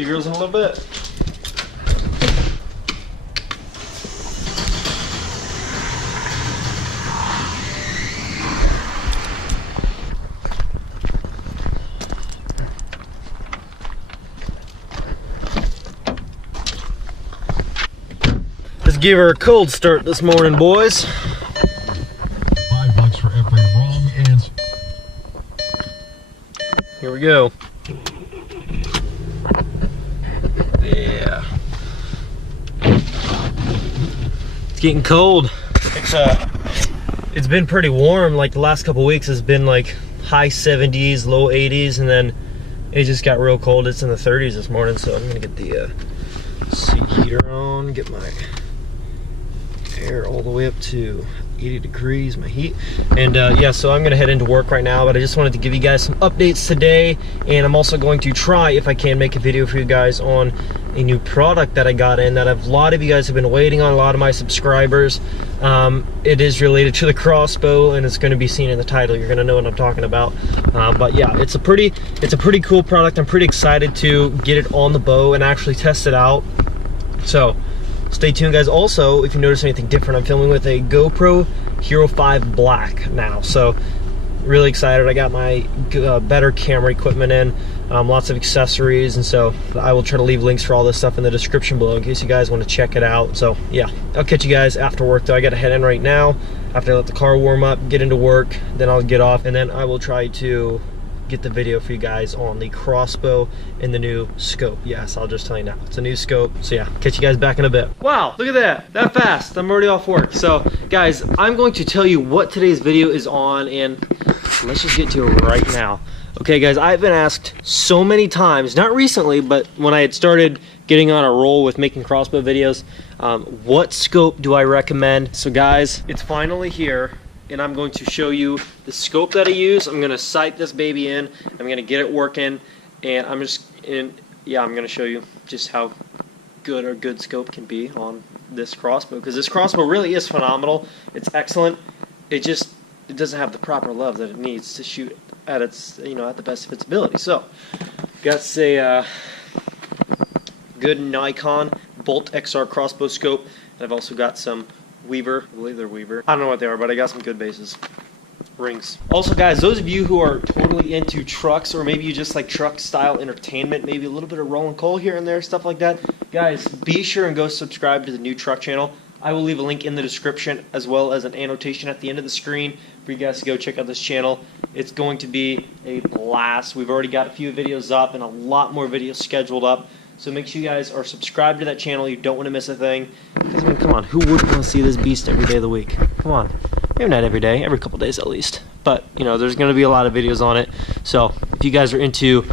See you girls in a little bit. Let's give her a cold start this morning, boys. $5 for every wrong answer. Here we go. Yeah. It's getting cold. It's been pretty warm. Like the last couple weeks has been like high 70s, low 80s, and then it just got real cold. It's in the 30s this morning, so I'm gonna get the seat heater on, get my air all the way up to 80 degrees, my heat. And yeah, so I'm gonna head into work right now, but I just wanted to give you guys some updates today, and I'm also going to try, if I can, make a video for you guys on a new product that I got in that a lot of you guys have been waiting on, a lot of my subscribers. It is related to the Crossbow, and it's going to be seen in the title. You're going to know what I'm talking about. But yeah, it's a pretty cool product. I'm pretty excited to get it on the bow and actually test it out. So stay tuned, guys. Also, if you notice anything different, I'm filming with a GoPro Hero 5 Black now, so really excited. I got my better camera equipment in, lots of accessories, and so I will try to leave links for all this stuff in the description below in case you guys want to check it out. So yeah, I'll catch you guys after work though. I gotta head in right now after I let the car warm up, get into work, then I'll get off, and then I will try to get the video for you guys on the Crossbow and the new scope. Yes, I'll just tell you now, it's a new scope. So yeah, catch you guys back in a bit. Wow, look at that fast. I'm already off work. So guys, I'm going to tell you what today's video is on, and let's just get to it right now. Okay guys, I've been asked so many times, not recently, but when I had started getting on a roll with making Crossbow videos, what scope do I recommend? So guys, it's finally here, and I'm going to show you the scope that I use. I'm gonna sight this baby in, I'm gonna get it working, and I'm gonna show you just how good a good scope can be on this Crossbow, because this Crossbow really is phenomenal. It's excellent. It doesn't have the proper love that it needs to shoot at its, at the best of its ability. So, got a good Nikon Bolt XR crossbow scope, and I've also got some Weaver, I believe they're Weaver. I don't know what they are, but I got some good bases. Rings. Also guys, those of you who are totally into trucks, or maybe you just like truck style entertainment, maybe a little bit of rolling coal here and there, stuff like that, guys, be sure and go subscribe to the new truck channel. I will leave a link in the description as well as an annotation at the end of the screen for you guys to go check out this channel. It's going to be a blast. We've already got a few videos up and a lot more videos scheduled up. So make sure you guys are subscribed to that channel. You don't want to miss a thing. Because, I mean, come on, who wouldn't want to see this beast every day of the week? Come on. Maybe not every day, every couple days at least. But, there's going to be a lot of videos on it. So if you guys are into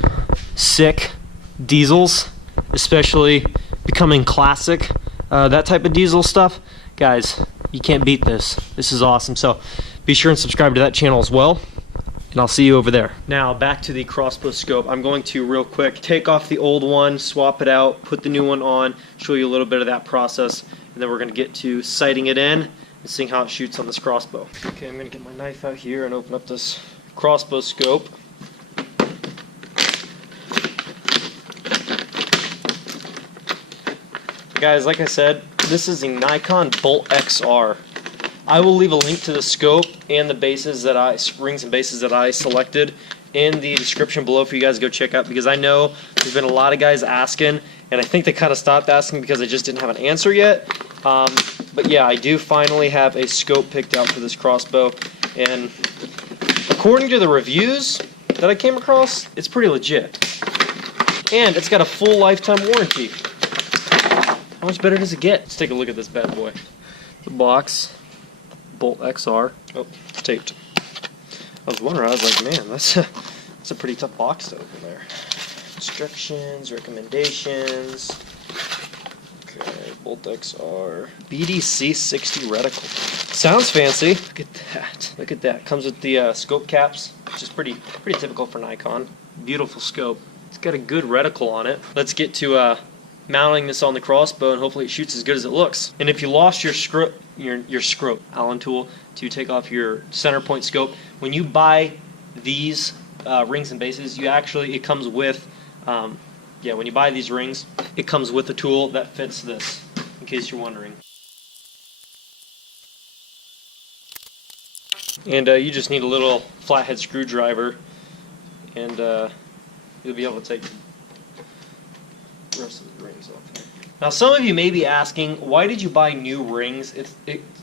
sick diesels, especially becoming classic, that type of diesel stuff, guys, you can't beat this. This is awesome. So be sure and subscribe to that channel as well, and I'll see you over there. Now back to the Crossbow scope. I'm going to real quick take off the old one, swap it out, put the new one on, show you a little bit of that process, and then we're going to get to sighting it in and seeing how it shoots on this Crossbow. Okay, I'm going to get my knife out here and open up this Crossbow scope. Guys, like I said, this is a Nikon Bolt XR. I will leave a link to the scope and the bases rings and bases that I selected in the description below for you guys to go check out, because I know there's been a lot of guys asking, and I think they kind of stopped asking because I just didn't have an answer yet. But yeah, I do finally have a scope picked out for this Crossbow, and according to the reviews that I came across, it's pretty legit. And it's got a full lifetime warranty. How much better does it get? Let's take a look at this bad boy. The box, Bolt XR. Oh, it's taped. I was wondering, I was like, man, that's a pretty tough box to open there. Instructions, recommendations. Okay, Bolt XR. BDC 60 reticle. Sounds fancy. Look at that. Look at that. Comes with the scope caps, which is pretty typical for Nikon. Beautiful scope. It's got a good reticle on it. Let's get to mounting this on the Crossbow, and hopefully it shoots as good as it looks. And if you lost your scope Allen tool to take off your CenterPoint scope, when you buy these rings and bases, it comes with Yeah, when you buy these rings, it comes with a tool that fits this, in case you're wondering. And you just need a little flathead screwdriver, and you'll be able to take the rest of the rings off here. Now, some of you may be asking, why did you buy new rings?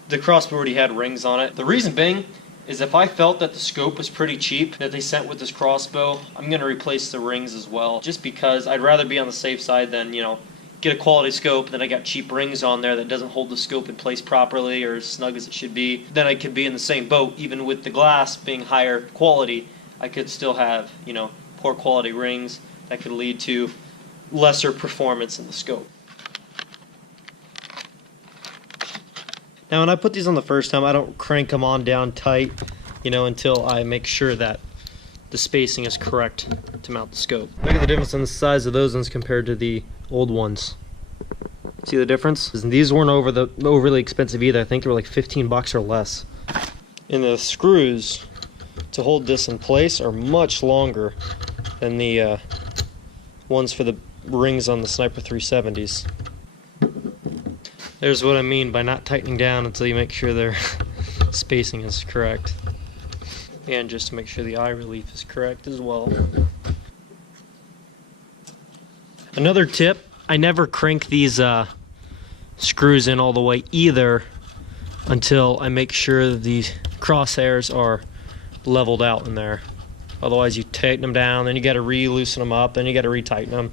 The Crossbow already had rings on it. The reason being is if I felt that the scope was pretty cheap that they sent with this Crossbow, I'm going to replace the rings as well, just because I'd rather be on the safe side than, you know, get a quality scope and then I got cheap rings on there that doesn't hold the scope in place properly or as snug as it should be. Then I could be in the same boat. Even with the glass being higher quality, I could still have, you know, poor quality rings that could lead to lesser performance in the scope. Now when I put these on the first time, I don't crank them on down tight, you know, until I make sure that the spacing is correct to mount the scope. Look at the difference in the size of those ones compared to the old ones. See the difference? And these weren't overly expensive either. I think they were like 15 bucks or less. And the screws to hold this in place are much longer than the ones for the rings on the Sniper 370s. There's what I mean by not tightening down until you make sure their spacing is correct. And just to make sure the eye relief is correct as well. Another tip, I never crank these screws in all the way either until I make sure the crosshairs are leveled out in there. Otherwise you tighten them down, then you got to re-loosen them up, then you got to re-tighten them.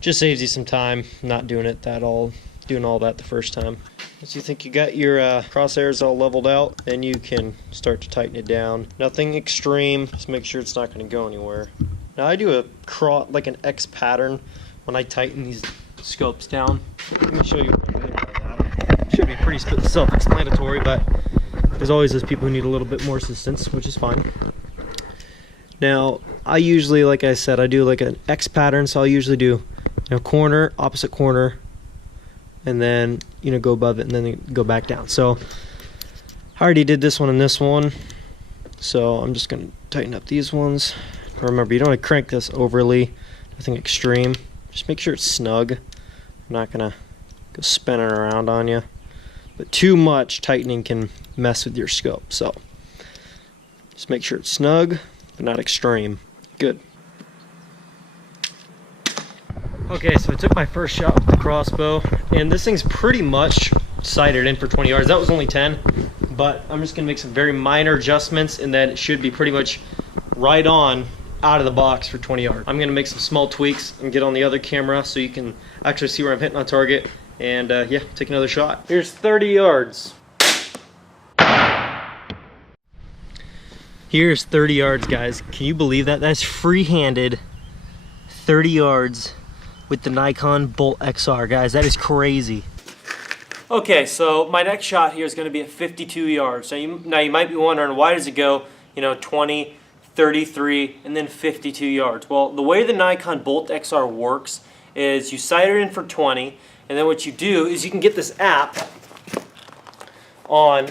Just saves you some time not doing all that the first time. Once you think you got your crosshairs all leveled out, then you can start to tighten it down. Nothing extreme, just make sure it's not going to go anywhere. Now I do like an X pattern when I tighten these scopes down. Let me show you what I mean by that. It should be pretty self-explanatory, but there's always those people who need a little bit more assistance, which is fine. Now, I usually, like I said, I do like an X pattern, so I'll usually do, you know, corner, opposite corner, and then, you know, go above it and then go back down. So I already did this one and this one, so I'm just going to tighten up these ones. Remember, you don't want to crank this overly, nothing extreme. Just make sure it's snug. I'm not going to go spinning around on you. But too much tightening can mess with your scope. So just make sure it's snug, but not extreme. Good. Okay, so I took my first shot with the Crossbow, and this thing's pretty much sighted in for 20 yards. That was only 10, but I'm just going to make some very minor adjustments, and then it should be pretty much right on out of the box for 20 yards. I'm going to make some small tweaks and get on the other camera so you can actually see where I'm hitting on target, and yeah, take another shot. Here's 30 yards. Here's 30 yards, guys. Can you believe that? That's free-handed 30 yards with the Nikon Bolt XR, guys. That is crazy. Okay, so my next shot here is going to be at 52 yards. Now you might be wondering, why does it go, you know, 20, 33, and then 52 yards? Well, the way the Nikon Bolt XR works is you sight it in for 20, and then what you do is you can get this app on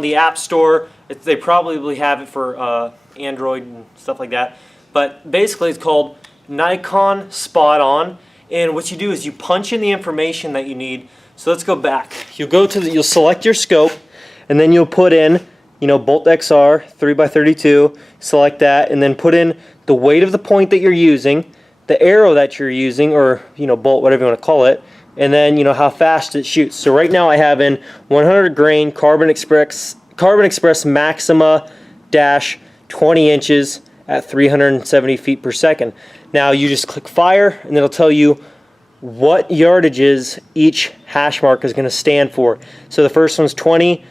the App Store. They probably have it for Android and stuff like that. But basically it's called Nikon Spot On, and what you do is you punch in the information that you need. So let's go back. You'll select your scope, and then you'll put in, you know, Bolt XR 3x32, select that, and then put in the weight of the point that you're using, the arrow that you're using, or, you know, bolt, whatever you want to call it, and then, you know, how fast it shoots. So right now I have in 100 grain Carbon Express Maxima dash 20 inches at 370 feet per second. Now you just click fire, and it'll tell you what yardages each hash mark is going to stand for. So the first one's 20,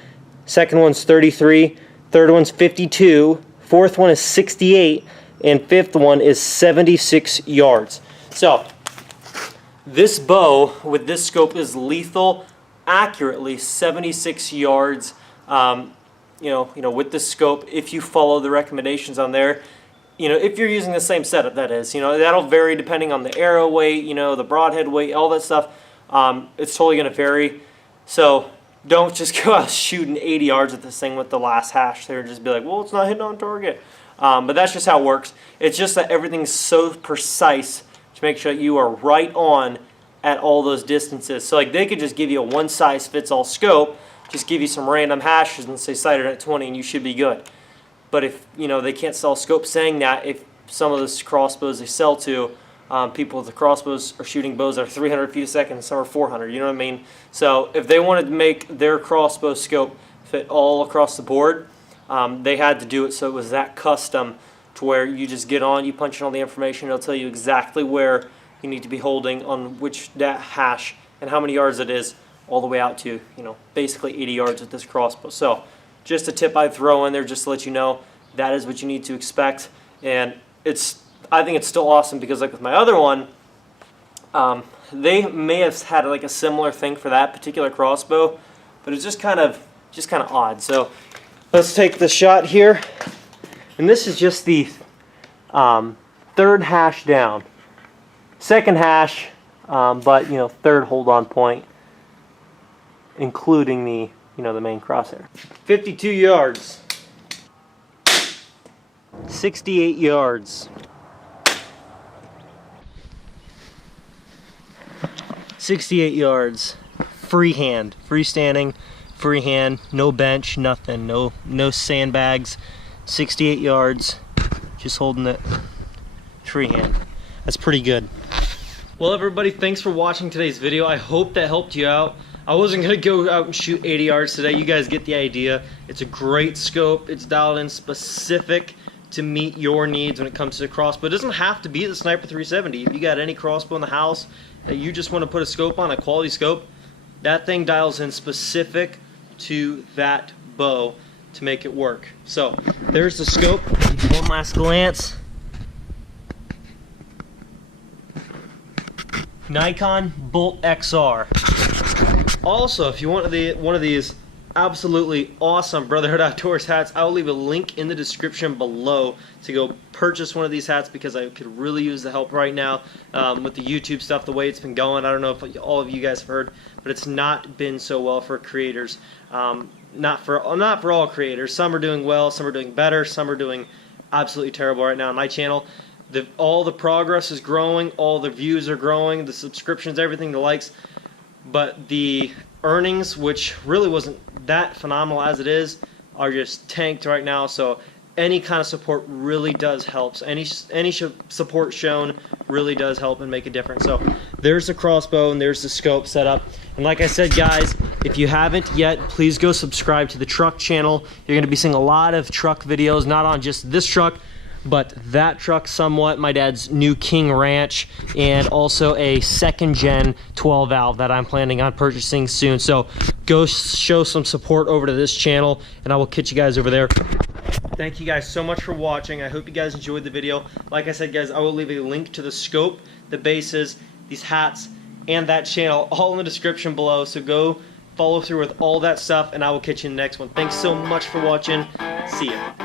second one's 33, third one's 52, fourth one is 68, and fifth one is 76 yards. So this bow with this scope is lethal, accurately 76 yards. You know, with this scope, if you follow the recommendations on there. You know, if you're using the same setup, that is. You know, that'll vary depending on the arrow weight, you know, the broadhead weight, all that stuff. It's totally going to vary. So don't just go out shooting 80 yards at this thing with the last hash there and just be like, well, it's not hitting on target. But that's just how it works. It's just that everything's so precise to make sure that you are right on at all those distances. So like they could just give you a one-size-fits-all scope, just give you some random hashes and say sight it at 20 and you should be good. But if, you know, they can't sell scopes saying that, if some of those crossbows they sell to, people with the crossbows are shooting bows that are 300 feet a second and some are 400, you know what I mean? So if they wanted to make their crossbow scope fit all across the board, they had to do it so it was that custom to where you just get on, you punch in all the information, it'll tell you exactly where you need to be holding on which that hash and how many yards it is, all the way out to, you know, basically 80 yards with this crossbow. So just a tip I'd throw in there just to let you know that is what you need to expect. And I think it's still awesome because like with my other one, they may have had like a similar thing for that particular crossbow, but it's just kind of odd. So let's take the shot here, and this is just the third hash down, second hash, but you know, third hold on point, including the, you know, the main crosshair. 52 yards, 68 yards, 68 yards, freehand, freestanding, freehand, no bench, nothing, no sandbags, 68 yards, just holding it freehand. That's pretty good. Well, everybody, thanks for watching today's video. I hope that helped you out. I wasn't gonna go out and shoot 80 yards today. You guys get the idea. It's a great scope. It's dialed in specific to meet your needs when it comes to the crossbow. It doesn't have to be the Sniper 370. If you got any crossbow in the house that you just want to put a scope on, a quality scope, that thing dials in specific to that bow to make it work. So there's the scope. One last glance. Nikon Bolt XR. Also, if you want one of these absolutely awesome Brotherhood Outdoors hats, I'll leave a link in the description below to go purchase one of these hats because I could really use the help right now with the YouTube stuff, the way it's been going. I don't know if all of you guys have heard, but it's not been so well for creators. Not for all creators. Some are doing well, some are doing better, some are doing absolutely terrible right now on my channel. All the progress is growing, all the views are growing, the subscriptions, everything, the likes, but the earnings, which really wasn't that phenomenal as it is, are just tanked right now. So any kind of support really does help. So any support shown really does help and make a difference. So there's the crossbow and there's the scope setup. And like I said, guys, if you haven't yet, please go subscribe to the truck channel. You're going to be seeing a lot of truck videos, not on just this truck, but that truck somewhat, my dad's new King Ranch, and also a second gen 12 valve that I'm planning on purchasing soon. So go show some support over to this channel, and I will catch you guys over there. Thank you guys so much for watching. I hope you guys enjoyed the video. Like I said, guys, I will leave a link to the scope, the bases, these hats, and that channel all in the description below. So go follow through with all that stuff, and I will catch you in the next one. Thanks so much for watching. See ya.